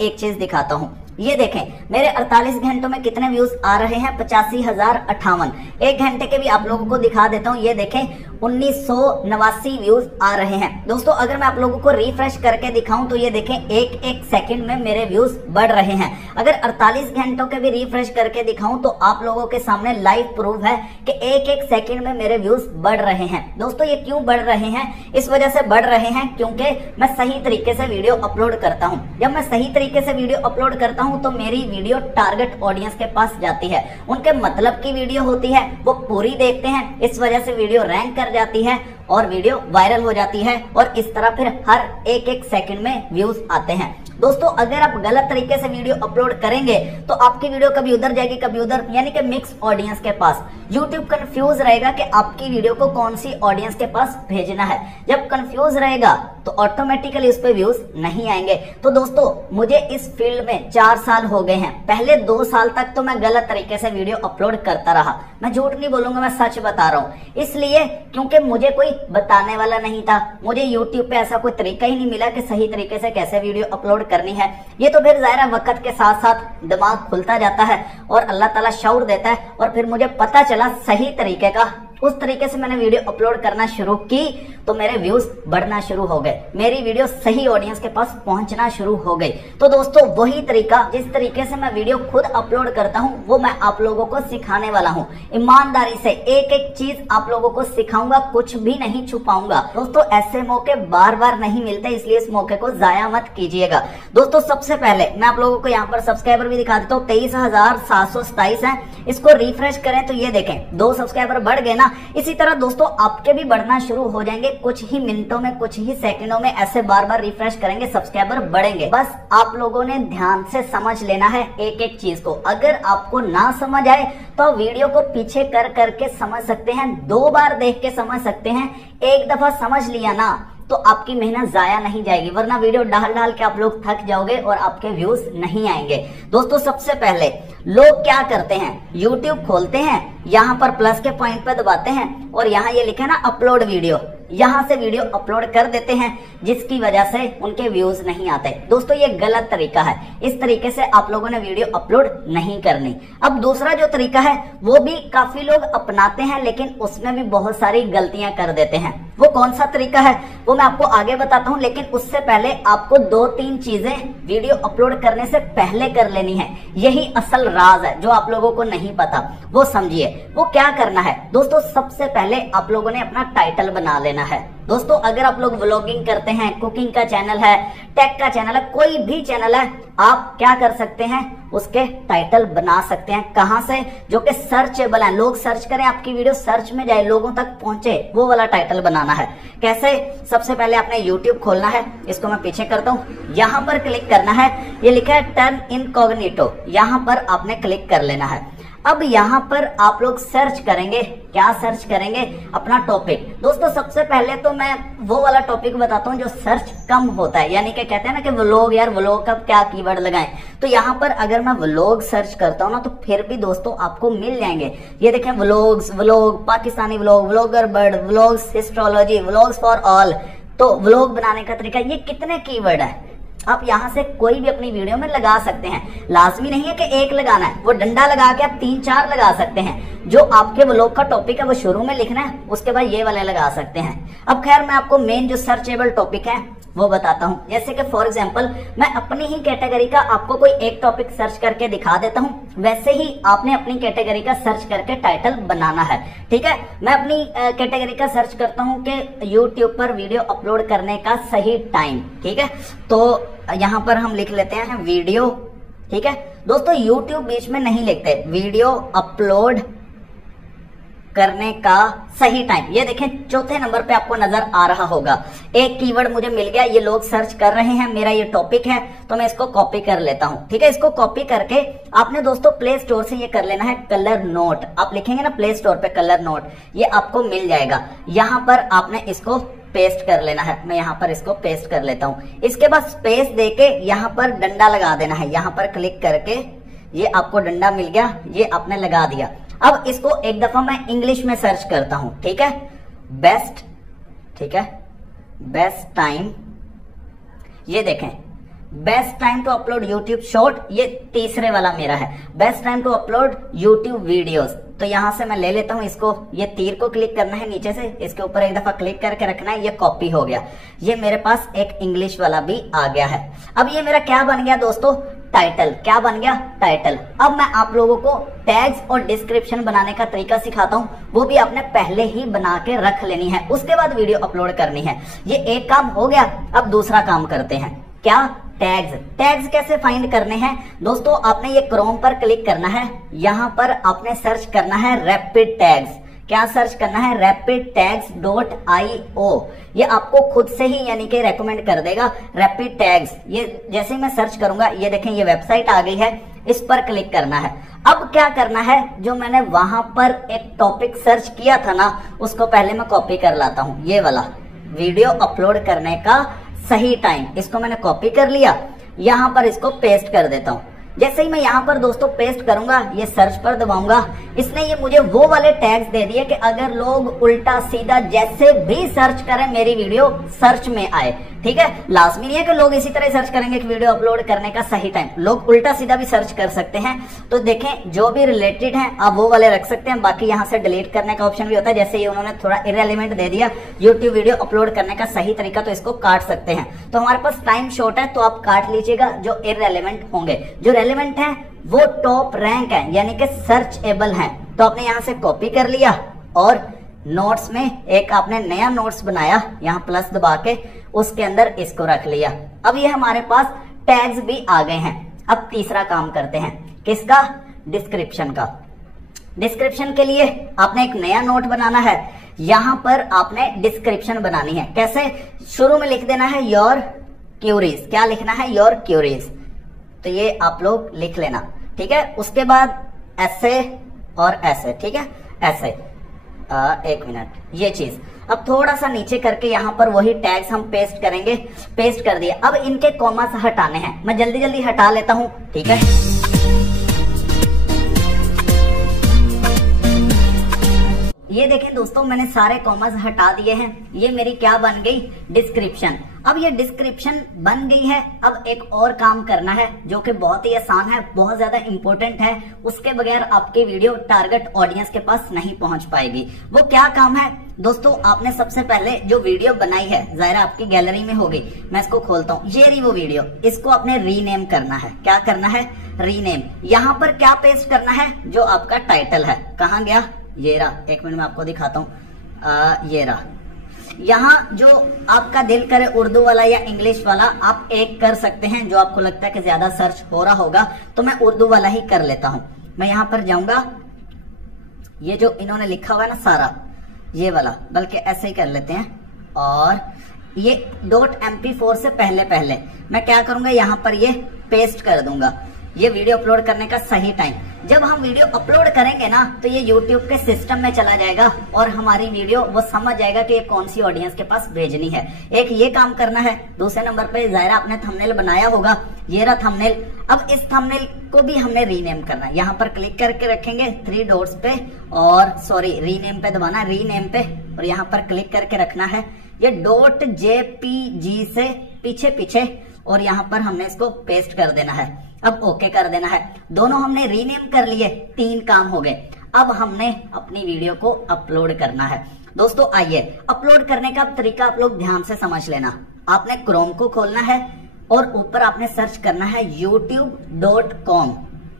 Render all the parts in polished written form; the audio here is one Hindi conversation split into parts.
एक चीज दिखाता हूँ। ये देखें मेरे 48 घंटों में कितने व्यूज आ रहे हैं, 85,058। एक घंटे के भी आप लोगों को दिखा देता हूँ। ये देखें 1989 व्यूज आ रहे हैं। दोस्तों अगर मैं आप लोगों को रिफ्रेश करके दिखाऊं तो ये देखें एक एक सेकंड में मेरे व्यूज बढ़ रहे हैं। अगर 48 घंटों के भी रिफ्रेश करके दिखाऊं तो आप लोगों के सामने लाइव प्रूफ है कि एक एक सेकंड में मेरे व्यूज बढ़ रहे हैं। दोस्तों ये क्यों बढ़ रहे हैं? इस वजह से बढ़ रहे हैं क्योंकि मैं सही तरीके से वीडियो अपलोड करता हूँ। जब मैं सही तरीके से वीडियो अपलोड करता हूँ तो मेरी वीडियो टारगेट ऑडियंस के पास जाती है, उनके मतलब की वीडियो होती है, वो पूरी देखते हैं, इस वजह से वीडियो रैंक कर जाती है और वीडियो वायरल हो जाती है और इस तरह फिर हर एक एक सेकंड में व्यूज आते हैं। दोस्तों अगर आप गलत तरीके से वीडियो अपलोड करेंगे तो आपकी वीडियो कभी उधर जाएगी कभी उधर, यानी कि मिक्स ऑडियंस के पास। YouTube कंफ्यूज रहेगा कि आपकी वीडियो को कौन सी ऑडियंस के पास भेजना है। जब कंफ्यूज रहेगा तो ऑटोमेटिकली उस पर व्यूज नहीं आएंगे। तो दोस्तों मुझे इस फील्ड में 4 साल हो गए हैं। पहले 2 साल तक तो मैं गलत तरीके से वीडियो अपलोड करता रहा। मैं झूठ नहीं बोलूंगा, मैं सच बता रहा हूँ। इसलिए क्योंकि मुझे कोई बताने वाला नहीं था, मुझे YouTube पे ऐसा कोई तरीका ही नहीं मिला कि सही तरीके से कैसे वीडियो अपलोड करनी है। ये तो फिर ज़ाहिर है वक्त के साथ साथ दिमाग खुलता जाता है और अल्लाह ताला शऊर देता है और फिर मुझे पता चला सही तरीके का। उस तरीके से मैंने वीडियो अपलोड करना शुरू की तो मेरे व्यूज बढ़ना शुरू हो गए, मेरी वीडियो सही ऑडियंस के पास पहुंचना शुरू हो गई। तो दोस्तों वही तरीका, जिस तरीके से मैं वीडियो खुद अपलोड करता हूं वो मैं आप लोगों को सिखाने वाला हूं। ईमानदारी से एक एक चीज आप लोगों को सिखाऊंगा, कुछ भी नहीं छुपाऊंगा। दोस्तों ऐसे मौके बार बार नहीं मिलते, इसलिए इस मौके को जाया मत कीजिएगा। दोस्तों सबसे पहले मैं आप लोगों को यहाँ पर सब्सक्राइबर भी दिखा देता हूँ, 23,727 है। इसको रिफ्रेश करें तो ये देखें 2 सब्सक्राइबर बढ़ गए ना। इसी तरह दोस्तों आपके भी बढ़ना शुरू हो जाएंगे, कुछ ही मिनटों में, कुछ ही सेकंडों में। ऐसे बार बार रिफ्रेश करेंगे सब्सक्राइबर बढ़ेंगे। बस आप लोगों ने ध्यान से समझ लेना है एक एक चीज को। अगर आपको ना समझ आए तो वीडियो को पीछे कर करके समझ सकते हैं, 2 बार देख के समझ सकते हैं। एक दफा समझ लिया ना तो आपकी मेहनत जाया नहीं जाएगी, वरना वीडियो डाल डाल के आप लोग थक जाओगे और आपके व्यूज नहीं आएंगे। दोस्तों सबसे पहले लोग क्या करते हैं, YouTube खोलते हैं, यहाँ पर प्लस के पॉइंट पे दबाते हैं और यहाँ ये लिखा है ना अपलोड वीडियो, यहाँ से वीडियो अपलोड कर देते हैं, जिसकी वजह से उनके व्यूज नहीं आते। दोस्तों ये गलत तरीका है, इस तरीके से आप लोगों ने वीडियो अपलोड नहीं करनी। अब दूसरा जो तरीका है वो भी काफी लोग अपनाते हैं, लेकिन उसमें भी बहुत सारी गलतियां कर देते हैं। वो कौन सा तरीका है वो मैं आपको आगे बताता हूं, लेकिन उससे पहले आपको 2-3 चीजें वीडियो अपलोड करने से पहले कर लेनी है। यही असल राज है जो आप लोगों को नहीं पता, वो समझिए। वो क्या करना है दोस्तों, सबसे पहले आप लोगों ने अपना टाइटल बना लेना है। दोस्तों अगर आप लोग व्लॉगिंग करते हैं, कुकिंग का चैनल है, टेक का चैनल है, कोई भी चैनल है, आप क्या कर सकते हैं, उसके टाइटल बना सकते हैं। कहां से? जो कि सर्चेबल है, लोग सर्च करें, आपकी वीडियो सर्च में जाए, लोगों तक पहुंचे, वो वाला टाइटल बनाना है। कैसे? सबसे पहले आपने YouTube खोलना है, इसको मैं पीछे करता हूं, यहां पर क्लिक करना है, ये लिखा है टर्न इनकॉग्निटो, यहां पर आपने क्लिक कर लेना है। अब यहाँ पर आप लोग सर्च करेंगे, क्या सर्च करेंगे? अपना टॉपिक। दोस्तों सबसे पहले तो मैं वो वाला टॉपिक बताता हूँ जो सर्च कम होता है, यानी कि कहते हैं ना कि व्लॉग, यार व्लॉग का क्या कीवर्ड लगाएं। तो यहाँ पर अगर मैं व्लॉग सर्च करता हूँ ना तो फिर भी दोस्तों आपको मिल जाएंगे। ये देखें vlogs, vlog, Pakistani vlog, vlogger bird, vlogs histology, vlogs for all. तो व्लॉग बनाने का तरीका, ये कितने कीवर्ड है, आप यहाँ से कोई भी अपनी वीडियो में लगा सकते हैं। लाजमी नहीं है कि एक लगाना है, वो डंडा लगा के आप 3-4 लगा सकते हैं। जो आपके व्लॉग का टॉपिक है वो शुरू में लिखना है, उसके बाद ये वाले लगा सकते हैं। अब खैर मैं आपको मेन जो सर्चेबल टॉपिक है वो बताता हूँ। जैसे कि फॉर एग्जांपल मैं अपनी ही कैटेगरी का आपको कोई एक टॉपिक सर्च करके दिखा देता हूँ, वैसे ही आपने अपनी कैटेगरी का सर्च करके टाइटल बनाना है। ठीक है, मैं अपनी कैटेगरी का सर्च करता हूँ कि YouTube पर वीडियो अपलोड करने का सही टाइम। ठीक है, तो यहाँ पर हम लिख लेते हैं वीडियो। ठीक है दोस्तों, YouTube बीच में नहीं लिखते, वीडियो अपलोड करने का सही टाइम। ये देखें चौथे नंबर पे आपको नजर आ रहा होगा। एक कीवर्ड मुझे मिल गया, ये लोग सर्च कर रहे हैं, मेरा ये टॉपिक है, तो मैं इसको कॉपी कर लेता हूं। ठीक है, इसको कॉपी करके आपने दोस्तों प्ले स्टोर से ये कर लेना है कलर नोट। आप लिखेंगे ना प्ले स्टोर पे कलर नोट, ये आपको मिल जाएगा। यहाँ पर आपने इसको पेस्ट कर लेना है। मैं यहाँ पर इसको पेस्ट कर लेता हूँ। इसके बाद स्पेस देके यहाँ पर डंडा लगा देना है। यहाँ पर क्लिक करके ये आपको डंडा मिल गया, ये आपने लगा दिया। अब इसको एक दफा मैं इंग्लिश में सर्च करता हूं। ठीक है, बेस्ट, ठीक है, बेस्ट टाइम। ये देखें best time to upload YouTube short, ये तीसरे वाला मेरा है। Best time to upload YouTube videos, तो यहां से मैं ले लेता हूं इसको, ये तीर को क्लिक करना है नीचे से, इसके ऊपर एक दफा क्लिक करके रखना है, ये कॉपी हो गया। ये मेरे पास एक इंग्लिश वाला भी आ गया है। अब ये मेरा क्या बन गया दोस्तों, टाइटल। क्या बन गया, टाइटल। अब मैं आप लोगों को टैग्स और डिस्क्रिप्शन बनाने का तरीका सिखाता हूं, वो भी आपने पहले ही बना के रख लेनी है, उसके बाद वीडियो अपलोड करनी है। ये एक काम हो गया, अब दूसरा काम करते हैं। क्या, टैग्स। टैग्स कैसे फाइंड करने हैं दोस्तों, आपने ये क्रोम पर क्लिक करना है, यहां पर आपने सर्च करना है रैपिड टैग्स। क्या सर्च करना है, rapidtags.io। ये आपको खुद से ही यानी कि रेकमेंड कर देगा रैपिड टैग्स। ये जैसे ही मैं सर्च करूंगा, ये देखें ये वेबसाइट आ गई है, इस पर क्लिक करना है। अब क्या करना है, जो मैंने वहां पर एक टॉपिक सर्च किया था ना, उसको पहले मैं कॉपी कर लाता हूं। ये वाला वीडियो अपलोड करने का सही टाइम, इसको मैंने कॉपी कर लिया, यहां पर इसको पेस्ट कर देता हूं। जैसे ही मैं यहाँ पर दोस्तों पेस्ट करूंगा, ये सर्च पर दबाऊंगा, इसने ये मुझे वो वाले टैग्स दे दिए कि अगर लोग उल्टा सीधा जैसे भी सर्च करें मेरी वीडियो सर्च में आए। ठीक है, लाजमी नहीं है कि लोग इसी तरह सर्च करेंगे कि वीडियो अपलोड करने का सही टाइम, लोग उल्टा सीधा भी सर्च कर सकते हैं। तो देखें जो भी रिलेटेड है आप वो वाले रख सकते हैं, बाकी यहाँ से डिलीट करने का ऑप्शन भी होता है। जैसे ये उन्होंने थोड़ा इररिलेवेंट दे दिया यूट्यूब वीडियो अपलोड करने का सही तरीका, तो इसको काट सकते हैं। तो हमारे पास टाइम शॉर्ट है, तो आप काट लीजिएगा जो इररिलेवेंट होंगे। जो रेलेवेंट है वो टॉप रैंक है, यानी कि सर्चएबल है, तो आपने यहाँ से कॉपी कर लिया और नोट्स में एक आपने नया नोट्स बनाया, यहाँ प्लस दबा के उसके अंदर इसको रख लिया। अब ये हमारे पास टैग्स भी आ गए हैं। अब तीसरा काम करते हैं, किसका, डिस्क्रिप्शन का। डिस्क्रिप्शन के लिए आपने एक नया नोट बनाना है, यहां पर आपने डिस्क्रिप्शन बनानी है। कैसे, शुरू में लिख देना है योर क्यूरीज। क्या लिखना है, योर क्यूरीज, तो ये आप लोग लिख लेना। ठीक है, उसके बाद ऐसे और ऐसे। ठीक है, ऐसे एक मिनट, ये चीज अब थोड़ा सा नीचे करके यहाँ पर वही टैग्स हम पेस्ट करेंगे। पेस्ट कर दिया। अब इनके कॉमास हटाने हैं, मैं जल्दी जल्दी हटा लेता हूं। ठीक है, ये देखें दोस्तों मैंने सारे कॉमास हटा दिए हैं। ये मेरी क्या बन गई, डिस्क्रिप्शन। अब ये डिस्क्रिप्शन बन गई है। अब एक और काम करना है जो कि बहुत ही आसान है, बहुत ज्यादा इंपॉर्टेंट है, उसके बगैर आपकी वीडियो टारगेट ऑडियंस के पास नहीं पहुंच पाएगी। वो क्या काम है दोस्तों, आपने सबसे पहले जो वीडियो बनाई है, जाहिर आपकी गैलरी में होगी, मैं इसको खोलता हूँ, ये रही वो वीडियो, इसको आपने रीनेम करना है। क्या करना है, रीनेम। यहाँ पर क्या पेस्ट करना है, जो आपका टाइटल है, कहाँ गया, ये रहा, एक मिनट में आपको दिखाता हूँ, ये रहा। यहाँ जो आपका दिल करे उर्दू वाला या इंग्लिश वाला आप एक कर सकते हैं, जो आपको लगता है कि ज्यादा सर्च हो रहा होगा, तो मैं उर्दू वाला ही कर लेता हूं। मैं यहाँ पर जाऊंगा, ये जो इन्होंने लिखा हुआ है ना सारा, ये वाला, बल्कि ऐसे ही कर लेते हैं, और ये .mp4 से पहले मैं क्या करूंगा, यहाँ पर ये पेस्ट कर दूंगा। ये वीडियो अपलोड करने का सही टाइम, जब हम वीडियो अपलोड करेंगे ना, तो ये YouTube के सिस्टम में चला जाएगा और हमारी वीडियो वो समझ जाएगा कि ये कौन सी ऑडियंस के पास भेजनी है। एक ये काम करना है। दूसरे नंबर पे जाहिर आपने थंबनेल बनाया होगा, ये रहा थंबनेल। अब इस थंबनेल को भी हमने रीनेम करना है। यहाँ पर क्लिक करके रखेंगे 3 डॉट्स पे, और सॉरी रीनेम पे दबाना, रीनेम पे, और यहाँ पर क्लिक करके रखना है ये .jpg से पीछे, और यहाँ पर हमने इसको पेस्ट कर देना है। अब ओके कर देना है। दोनों हमने रीनेम कर लिए, 3 काम हो गए। अब हमने अपनी वीडियो को अपलोड करना है। दोस्तों आइए, अपलोड करने का तरीका आप लोग ध्यान से समझ लेना। आपने क्रोम को खोलना है और ऊपर आपने सर्च करना है youtube.com।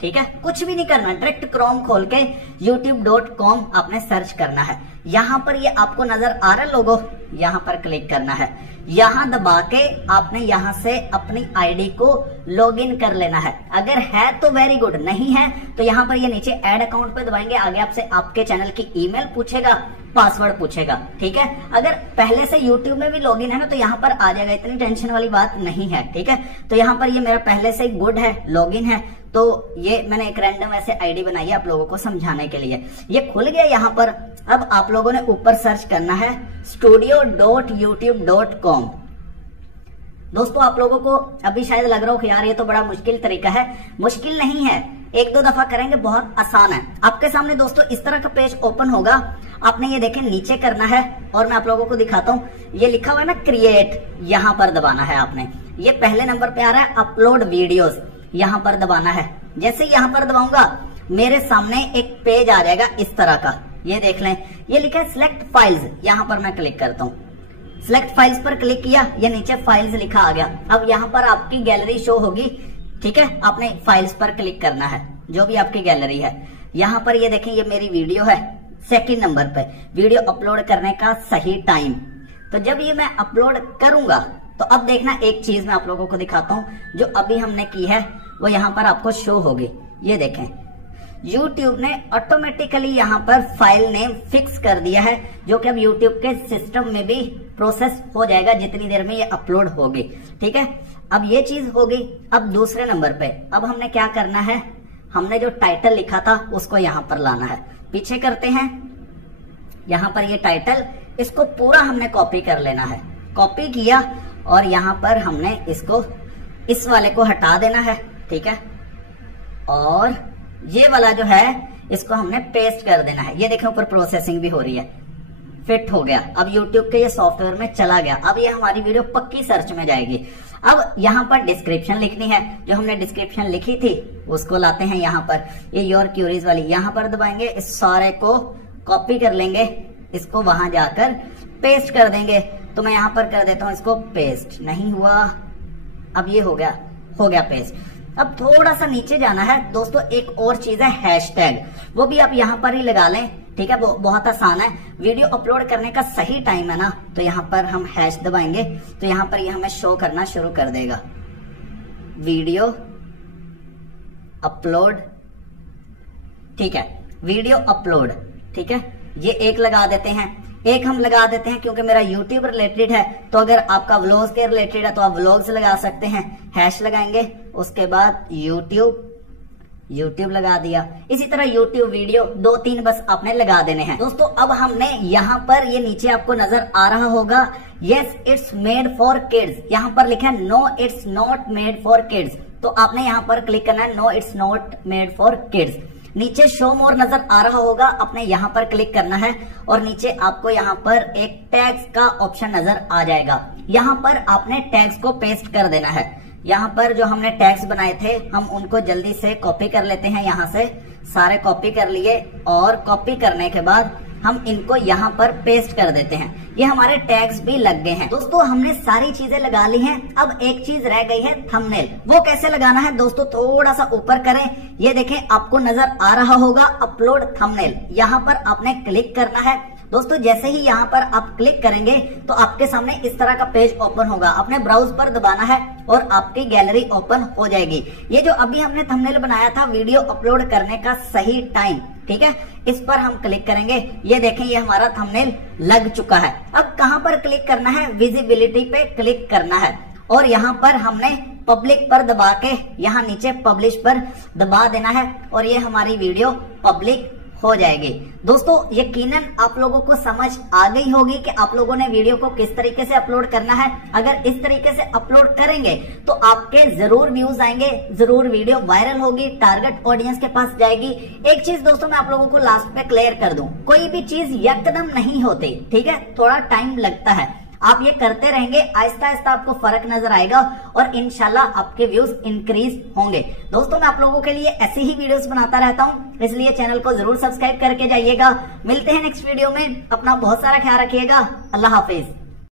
ठीक है, कुछ भी नहीं करना, डायरेक्ट क्रोम खोल के youtube.com आपने सर्च करना है। यहाँ पर ये आपको नजर आ रहा है लोगो, यहाँ पर क्लिक करना है। यहाँ दबा के आपने यहाँ से अपनी आईडी को लॉगिन कर लेना है। अगर है तो वेरी गुड, नहीं है तो यहाँ पर ये नीचे ऐड अकाउंट पे दबाएंगे, आगे आपसे आपके चैनल की ईमेल पूछेगा, पासवर्ड पूछेगा। ठीक है, अगर पहले से YouTube में भी लॉगिन है ना, तो यहाँ पर आ जाएगा, इतनी टेंशन वाली बात नहीं है। ठीक है, तो यहाँ पर ये मेरा पहले से गुड है, लॉगिन है, तो ये मैंने एक रैंडम ऐसे आईडी बनाई है आप लोगों को समझाने के लिए। ये खुल गया यहाँ पर। अब आप लोगों ने ऊपर सर्च करना है studio.youtube.com। दोस्तों आप लोगों को अभी शायद लग रहा हो कि यार ये तो बड़ा मुश्किल तरीका है। मुश्किल नहीं है, 1-2 दफा करेंगे, बहुत आसान है। आपके सामने दोस्तों इस तरह का पेज ओपन होगा। आपने ये देखें नीचे करना है, और मैं आप लोगों को दिखाता हूँ, ये लिखा हुआ है ना क्रिएट, यहाँ पर दबाना है आपने। ये पहले नंबर पे आ रहा है अपलोड वीडियोस, यहाँ पर दबाना है। जैसे यहाँ पर दबाऊंगा मेरे सामने एक पेज आ जाएगा इस तरह का, ये देख लें, ये लिखा है सिलेक्ट फाइल्स, यहाँ पर मैं क्लिक करता हूँ। सिलेक्ट फाइल्स पर क्लिक किया, ये नीचे फाइल्स लिखा आ गया। अब यहाँ पर आपकी गैलरी शो होगी, ठीक है। आपने फाइल्स पर क्लिक करना है, जो भी आपकी गैलरी है। यहाँ पर ये देखें, ये मेरी वीडियो है, सेकंड नंबर पे वीडियो अपलोड करने का सही टाइम। तो जब ये मैं अपलोड करूंगा तो अब देखना, एक चीज मैं आप लोगों को दिखाता हूँ जो अभी हमने की है वो यहाँ पर आपको शो होगी। ये देखें, YouTube ने ऑटोमेटिकली यहाँ पर फाइल नेम फिक्स कर दिया है, जो कि अब YouTube के सिस्टम में भी प्रोसेस हो जाएगा जितनी देर में ये अपलोड होगी, ठीक है। अब ये चीज हो गई। अब दूसरे नंबर पे अब हमने क्या करना है, हमने जो टाइटल लिखा था उसको यहाँ पर लाना है। पीछे करते हैं, यहाँ पर ये टाइटल, इसको पूरा हमने कॉपी कर लेना है। कॉपी किया और यहाँ पर हमने इसको, इस वाले को हटा देना है, ठीक है। और ये वाला जो है इसको हमने पेस्ट कर देना है। ये देखें ऊपर प्रोसेसिंग भी हो रही है, फिट हो गया। अब YouTube के ये सॉफ्टवेयर में चला गया। अब ये हमारी वीडियो पक्की सर्च में जाएगी। अब यहाँ पर डिस्क्रिप्शन लिखनी है, जो हमने डिस्क्रिप्शन लिखी थी उसको लाते हैं यहाँ पर, ये योर क्यूरीज वाली, यहाँ पर दबाएंगे, इस सारे को कॉपी कर लेंगे, इसको वहां जाकर पेस्ट कर देंगे। तो मैं यहाँ पर कर देता हूँ इसको पेस्ट, नहीं हुआ, अब ये हो गया पेस्ट। अब थोड़ा सा नीचे जाना है दोस्तों, एक और चीज है हैशटैग, वो भी आप यहाँ पर ही लगा लें, ठीक है। वो बहुत आसान है। वीडियो अपलोड करने का सही टाइम है ना, तो यहाँ पर हम हैश दबाएंगे तो यहाँ पर ये हमें शो करना शुरू कर देगा, वीडियो अपलोड, ठीक है, वीडियो अपलोड, ठीक है। ये एक लगा देते हैं, एक हम लगा देते हैं क्योंकि मेरा YouTube रिलेटेड है, तो अगर आपका व्लॉग्स के रिलेटेड है तो आप व्लॉग्स लगा सकते हैं, हैश लगाएंगे। उसके बाद YouTube लगा दिया। इसी तरह YouTube वीडियो 2-3 बस आपने लगा देने हैं। दोस्तों अब हमने यहाँ पर, ये नीचे आपको नजर आ रहा होगा, yes it's made for kids, यहाँ पर लिखा है no it's not made for kids, तो आपने यहाँ पर क्लिक करना है no it's not made for kids. नीचे शो मोर नजर आ रहा होगा, आपने यहाँ पर क्लिक करना है और नीचे आपको यहाँ पर एक टैग्स का ऑप्शन नजर आ जाएगा। यहाँ पर आपने टैग्स को पेस्ट कर देना है। यहाँ पर जो हमने टैग्स बनाए थे हम उनको जल्दी से कॉपी कर लेते हैं, यहाँ से सारे कॉपी कर लिए और कॉपी करने के बाद हम इनको यहाँ पर पेस्ट कर देते हैं। ये हमारे टैग्स भी लग गए हैं। दोस्तों हमने सारी चीजें लगा ली हैं, अब एक चीज रह गई है थंबनेल। वो कैसे लगाना है दोस्तों, थोड़ा सा ऊपर करें, ये देखें आपको नजर आ रहा होगा अपलोड थंबनेल, यहाँ पर आपने क्लिक करना है। दोस्तों जैसे ही यहाँ पर आप क्लिक करेंगे तो आपके सामने इस तरह का पेज ओपन होगा, आपने ब्राउज पर दबाना है और आपकी गैलरी ओपन हो जाएगी। ये जो अभी हमने थंबनेल बनाया था वीडियो अपलोड करने का सही टाइम, ठीक है, इस पर हम क्लिक करेंगे। ये देखें ये हमारा थंबनेल लग चुका है। अब कहाँ पर क्लिक करना है, विजिबिलिटी पे क्लिक करना है और यहाँ पर हमने पब्लिक पर दबा के यहाँ नीचे पब्लिश पर दबा देना है और ये हमारी वीडियो पब्लिक हो जाएगी। दोस्तों यकीनन आप लोगों को समझ आ गई होगी कि आप लोगों ने वीडियो को किस तरीके से अपलोड करना है। अगर इस तरीके से अपलोड करेंगे तो आपके जरूर व्यूज आएंगे, जरूर वीडियो वायरल होगी, टारगेट ऑडियंस के पास जाएगी। एक चीज दोस्तों मैं आप लोगों को लास्ट पे क्लियर कर दूं, कोई भी चीज यकदम नहीं होती, ठीक है, थोड़ा टाइम लगता है। आप ये करते रहेंगे, आहिस्ता आहिस्ता आपको फर्क नजर आएगा और इंशाल्लाह आपके व्यूज इंक्रीज होंगे। दोस्तों मैं आप लोगों के लिए ऐसी ही वीडियोस बनाता रहता हूं, इसलिए चैनल को जरूर सब्सक्राइब करके जाइएगा। मिलते हैं नेक्स्ट वीडियो में, अपना बहुत सारा ख्याल रखिएगा। अल्लाह हाफिज।